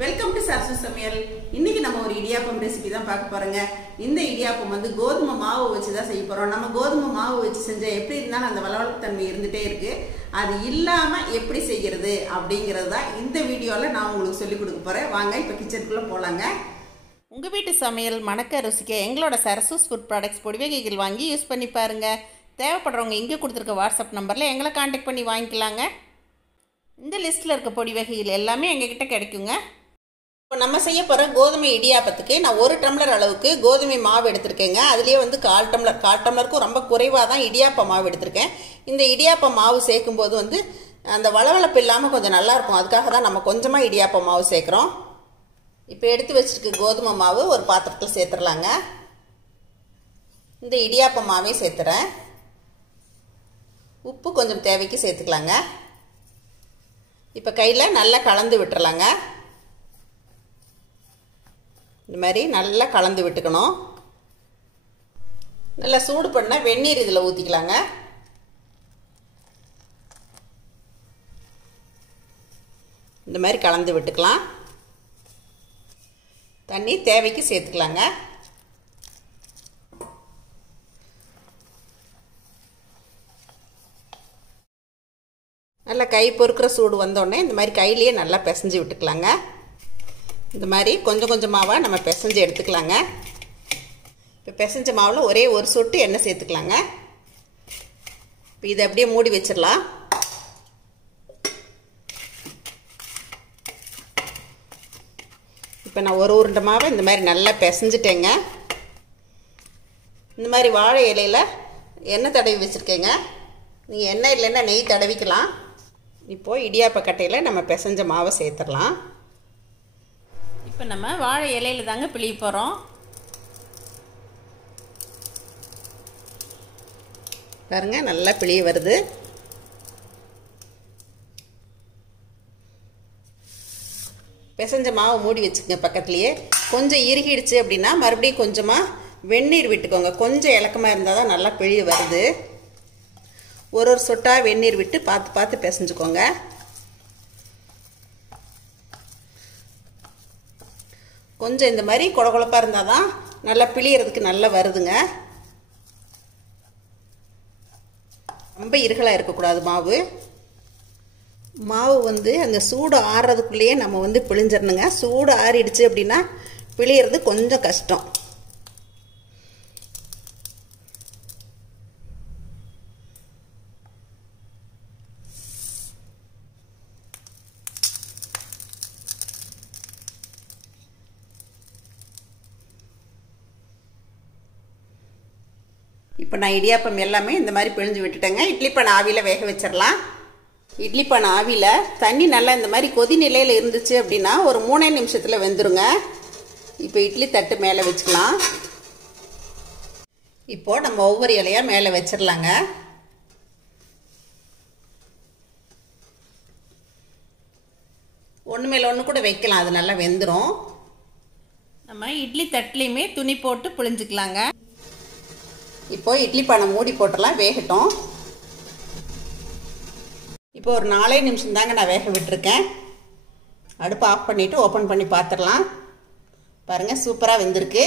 Welcome to Sarasu சமையல். இன்னைக்கு நம்ம ஒரு இடியாப்பம் ரெசிபி தான் பார்க்க போறோங்க. இந்த இடியாப்பம் வந்து கோதுமை மாவு வச்சு தான் செய்ய போறோம். நம்ம கோதுமை மாவு வச்சு செஞ்சா எப்படி இருந்தாலும் அந்த வளவளப்பு தன்மை இருந்துட்டே இருக்கு. அது இல்லாம எப்படி செய்யறது அப்படிங்கிறது தான் இந்த வீடியோல நான் உங்களுக்கு சொல்லி கொடுக்க போறேன். வாங்க இப்ப கிச்சனுக்குள்ள போலாங்க. உங்க வீட்டு சமையல் மணக்க ருசிக்க எங்களோட சரசூஸ் ஃபுட் ப்ராடக்ட்ஸ் பொடி வகைகள் வாங்கி யூஸ் பண்ணி பாருங்க. தேவைப்படுறவங்க இங்கே கொடுத்துருக்க வாட்ஸ்அப் நம்பரில் எங்களை காண்டாக்ட் பண்ணி வாங்கிக்கலாங்க. இந்த லிஸ்ட்டில் இருக்க பொடி வகைகள் எல்லாமே எங்ககிட்ட கிடைக்குங்க. இப்போ நம்ம செய்ய போகிற கோதுமை இடியாப்பத்துக்கு நான் 1 டம்ளர் அளவுக்கு கோதுமை மாவு எடுத்திருக்கேங்க. அதுலேயே வந்து கால் டம்ளருக்கும் ரொம்ப குறைவாக தான் இடியாப்ப மாவு எடுத்திருக்கேன். இந்த இடியாப்ப மாவு சேர்க்கும்போது வந்து அந்த வளவளப்பு இல்லாமல் கொஞ்சம் நல்லாயிருக்கும். அதுக்காக தான் நம்ம கொஞ்சமாக இடியாப்ப மாவு சேர்க்குறோம். இப்போ எடுத்து வச்சுருக்க கோதுமை மாவு ஒரு பாத்திரத்தில் சேர்த்துடலாங்க. இந்த இடியாப்ப மாவே சேர்த்துறேன். உப்பு கொஞ்சம் தேவைக்கு சேர்த்துக்கலாங்க. இப்போ கையில் நல்லா கலந்து விட்டுறலாங்க. இந்த மாதிரி நல்லா கலந்து விட்டுக்கணும். நல்லா சூடு பண்ண வெந்நீர் இதில் ஊற்றிக்கலாங்க. இந்த மாதிரி கலந்து விட்டுக்கலாம். தண்ணி தேவைக்கு சேர்த்துக்கலாங்க. நல்லா கை பொறுக்கிற சூடு வந்தோடனே இந்த மாதிரி கையிலேயே நல்லா பிசைஞ்சு விட்டுக்கலாங்க. இந்த மாதிரி கொஞ்சம் கொஞ்சமாவாக நம்ம பிசைஞ்சு எடுத்துக்கலாங்க. இப்போ பிசைஞ்ச மாவில் ஒரே ஒரு சொட்டு எண்ணெய் சேர்த்துக்கலாங்க. இப்போ இதை அப்படியே மூடி வச்சிடலாம். இப்போ நான் ஒரு உருண்டை மாவை இந்த மாதிரி நல்லா பிசைஞ்சிட்டேங்க. இந்த மாதிரி வாழை இலையில் எண்ணெய் தடவி வச்சுருக்கேங்க. நீங்கள் எண்ணெய் இல்லைன்னா நெய் தடவிக்கலாம். இப்போது இடியாப்ப கட்டையில் நம்ம பிசைஞ்ச மாவை சேர்த்துடலாம். இப்போ நம்ம வாழை இலையில் தாங்க பிழிய போகிறோம். பாருங்க நல்லா பிழிய வருது. பிசைஞ்ச மாவை மூடி வச்சுக்கோங்க பக்கத்துலேயே. கொஞ்சம் இறுகிடுச்சு அப்படின்னா மறுபடியும் கொஞ்சமாக வெந்நீர் விட்டுக்கோங்க. கொஞ்சம் இலக்கமாக இருந்தால் தான் நல்லா பிழிய வருது. ஒரு சொட்டாக வெந்நீர் விட்டு பார்த்து பார்த்து பிசைஞ்சுக்கோங்க. கொஞ்சம் இந்த மாதிரி கொழகொழப்பாக இருந்தால் தான் நல்லா பிழியறதுக்கு நல்லா வருதுங்க. ரொம்ப இருகலாக இருக்கக்கூடாது மாவு. மாவு வந்து அந்த சூடு ஆறுறதுக்குள்ளேயே நம்ம வந்து பிழிஞ்சிடணுங்க. சூடு ஆறிடுச்சு அப்படின்னா பிழியறது கொஞ்சம் கஷ்டம். இப்போ நான் இடியாப்பம் எல்லாமே இந்த மாதிரி பிழிஞ்சு விட்டுட்டேங்க. இட்லி பானை ஆவியில் வேக வச்சிடலாம். இட்லி பானை ஆவியில் தண்ணி நல்லா இந்த மாதிரி கொதி நிலையில் இருந்துச்சு அப்படின்னா ஒரு 3 நிமிஷத்தில் வெந்துருங்க. இப்போ இட்லி தட்டு மேலே வச்சுக்கலாம். இப்போது நம்ம ஒவ்வொரு இலையாக மேலே வச்சிடலாங்க. ஒன்று மேலே ஒன்று கூட வைக்கலாம், அது நல்லா வெந்துடும். நம்ம இட்லி தட்டுலையுமே துணி போட்டு பிழிஞ்சிக்கலாங்க. இப்போ இட்லி பானை மூடி போட்டுடலாம், வேகட்டும். இப்போ ஒரு 4 நிமிஷம் தாங்க நான் வேக விட்டுருக்கேன். அடுப்பு ஆஃப் பண்ணிவிட்டு ஓப்பன் பண்ணி பார்த்துடலாம். பாருங்கள் சூப்பராக வெந்திருக்கு.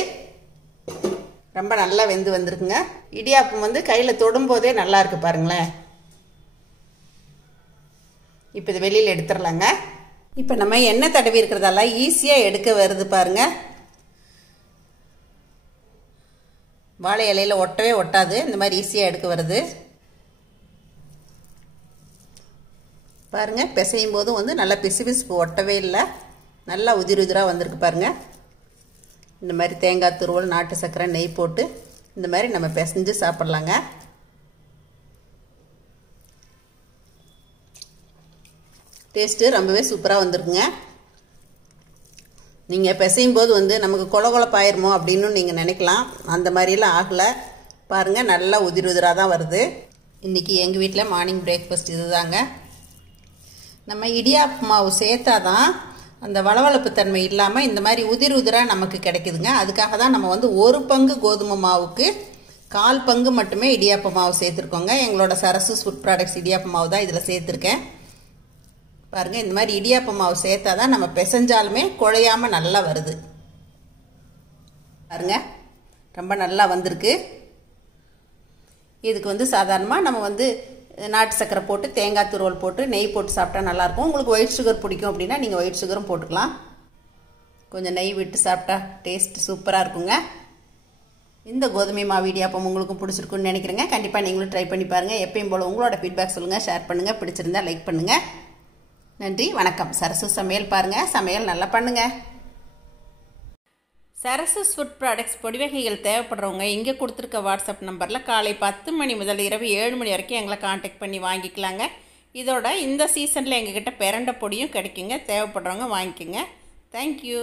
ரொம்ப நல்லா வந்திருக்குங்க. இடியாப்பம் வந்து கையில் தொடும்போதே நல்லா இருக்கு பாருங்களேன். இப்போ இது வெளியில் எடுத்துடலாங்க. இப்போ நம்ம எண்ணெய் தடவி இருக்கிறதால ஈஸியாக எடுக்க வருது பாருங்கள். வாழை இலையில் ஒட்டவே ஒட்டாது. இந்த மாதிரி ஈஸியாக எடுக்க வருது பாருங்கள். பிசையும் போதும் வந்து நல்லா பிசுபிசுப்பு ஒட்டவே இல்லை. நல்லா உதிர் உதிராக வந்திருக்கு பாருங்கள். இந்த மாதிரி தேங்காய் துருவல், நாட்டு சர்க்கரை, நெய் போட்டு இந்த மாதிரி நம்ம பிசைஞ்சு சாப்பிட்லாங்க. டேஸ்ட்டு ரொம்பவே சூப்பராக வந்திருக்குங்க. நீங்கள் பிசையும் போது வந்து நமக்கு கொழகொழப்பாயிருமோ அப்படின்னு நீங்கள் நினைக்கலாம். அந்த மாதிரிலாம் ஆகலை பாருங்கள். நல்லா உதிர் உதிராக தான் வருது. இன்றைக்கி எங்கள் வீட்டில் மார்னிங் பிரேக்ஃபாஸ்ட் இது தாங்க. நம்ம இடியாப்ப மாவு சேர்த்தா தான் அந்த வளவளப்பு தன்மை இல்லாமல் இந்த மாதிரி உதிர் உதிராக நமக்கு கிடைக்குதுங்க. அதுக்காக தான் நம்ம வந்து 1 பங்கு கோதுமை மாவுக்கு 1/4 பங்கு மட்டுமே இடியாப்ப மாவு சேர்த்துருக்கோங்க. எங்களோட சரசூஸ் ஃபுட் ப்ராடக்ட்ஸ் இடியாப்ப மாவு தான் இதில் சேர்த்துருக்கேன். பாருங்கள், இந்த மாதிரி இடியாப்ப மாவு சேர்த்தா தான் நம்ம பிசைஞ்சாலுமே குழையாமல் நல்லா வருது. பாருங்கள், ரொம்ப நல்லா வந்திருக்கு. இதுக்கு வந்து சாதாரணமாக நம்ம வந்து நாட்டு சக்கரை போட்டு தேங்காய் துருவல் போட்டு நெய் போட்டு சாப்பிட்டா நல்லாயிருக்கும். உங்களுக்கு ஒயிட் சுகர் பிடிக்கும் அப்படின்னா நீங்கள் ஒயிட் சுகரும் போட்டுக்கலாம். கொஞ்சம் நெய் விட்டு சாப்பிட்டா டேஸ்ட் சூப்பராக இருக்குங்க. இந்த கோதுமை மாவு இடியாப்பம் உங்களுக்கும் பிடிச்சிருக்குன்னு நினைக்கிறேங்க. கண்டிப்பாக நீங்களும் ட்ரை பண்ணி பாருங்கள். எப்பயும் போல் உங்களோட ஃபீட்பேக் சொல்லுங்கள், ஷேர் பண்ணுங்கள், பிடிச்சிருந்தா லைக் பண்ணுங்கள். நன்றி, வணக்கம். சரசு சமையல் பாருங்கள், சமையல் நல்லா பண்ணுங்கள். சரசஸ் ஃபுட் ப்ராடக்ட்ஸ் பொடி வகைகள் தேவைப்படுறவங்க இங்கே கொடுத்துருக்க வாட்ஸ்அப் நம்பரில் காலை 10 மணி முதல் இரவு 7 மணி வரைக்கும் எங்களை காண்டாக்ட் பண்ணி வாங்கிக்கலாங்க. இதோட இந்த சீசனில் எங்ககிட்ட பிரண்டை பொடியும் கிடைக்குங்க. தேவைப்படுறவங்க வாங்கிக்கோங்க. தேங்க்யூ.